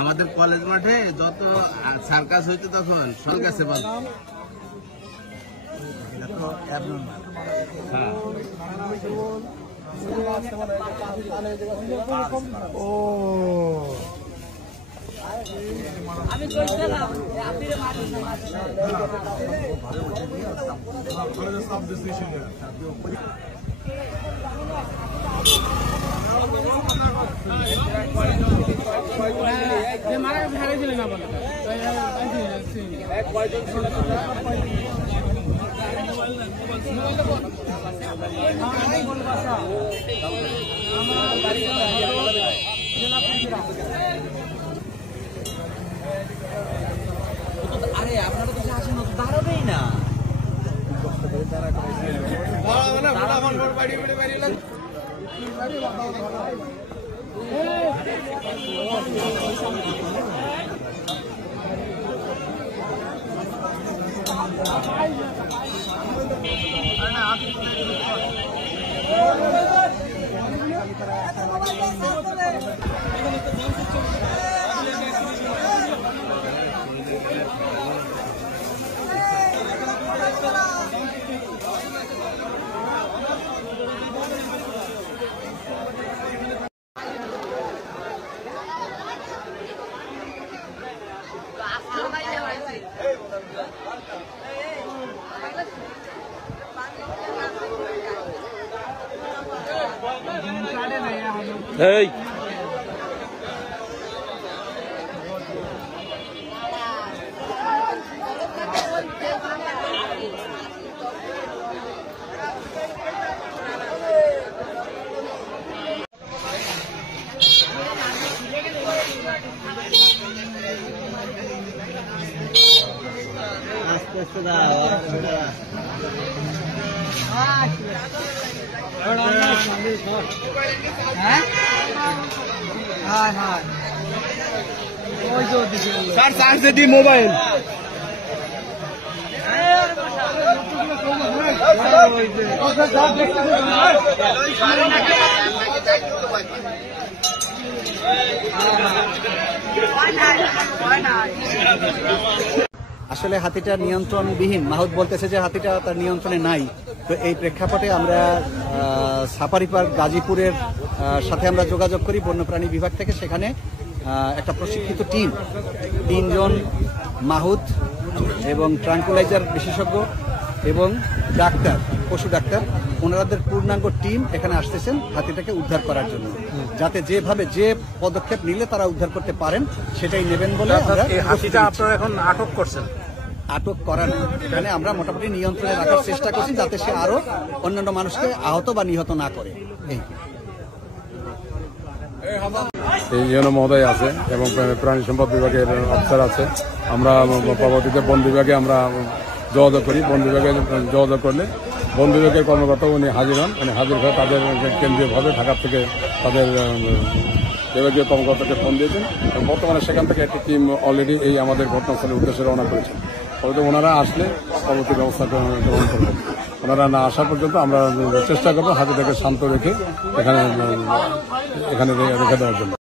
আমাদের কলেজ মাঠে যত সার্কাস হইতো তখন সব গেছে ও আমি কইছিলাম আপনি মারা হারিয়ে দিলেন না বলে আরে আপনারা তো আসেন তো দাঁড়াবেই না এই স্যার চার্জ দি মোবাইল আসলে হাতিটা নিয়ন্ত্রণবিহীন। মাহুদ বলতেছে যে হাতিটা তার নিয়ন্ত্রণে নাই। তো এই প্রেক্ষাপটে আমরা সাফারি পার্ক গাজীপুরের সাথে আমরা যোগাযোগ করি বন্যপ্রাণী বিভাগ থেকে। সেখানে একটা প্রশিক্ষিত টিম 3 জন মাহুদ এবং ট্রাঙ্কুলাইজার বিশেষজ্ঞ এবং ডাক্তার, পশু ডাক্তার, ওনাদের পূর্ণাঙ্গ টিম এখানে আসতেছেন হাতিটাকে উদ্ধার করার জন্য, যাতে যেভাবে যে পদক্ষেপ নিলে তারা উদ্ধার করতে পারেন সেটাই নেবেন বলে আমরা। হাতিটা আপনারা এখন আটক করছেন? আটক করা না, এখানে আমরা মোটামুটি নিয়ন্ত্রণে রাখার চেষ্টা করছি যাতে সে আরো অন্যান্য মানুষকে আহত বা নিহত না করে। এই ইউনো মহোদয় আছে এবং প্রাণী সম্পদ বিভাগের অফিসার আছে। আমরা পরবর্তীতে বন বিভাগে আমরা যোগাযোগ করি। বন বিভাগে যোগাযোগ করলে বন বিভাগের কর্মকর্তা উনি হাজির হন। উনি হাজির হয়ে তাদের কেন্দ্রীয়ভাবে ঢাকা থেকে তাদের বিভাগীয় কর্মকর্তাকে ফোন দিয়েছেন এবং বর্তমানে সেখান থেকে একটি টিম অলরেডি এই আমাদের ঘটনাস্থলের উদ্দেশ্যে রওনা করেছেন। ফলে ওনারা আসলে পরবর্তী ব্যবস্থা গ্রহণ করবেন। ওনারা না আসা পর্যন্ত আমরা চেষ্টা করবো হাতিটাকে শান্ত রেখে এখানে রেখে দেওয়ার জন্য।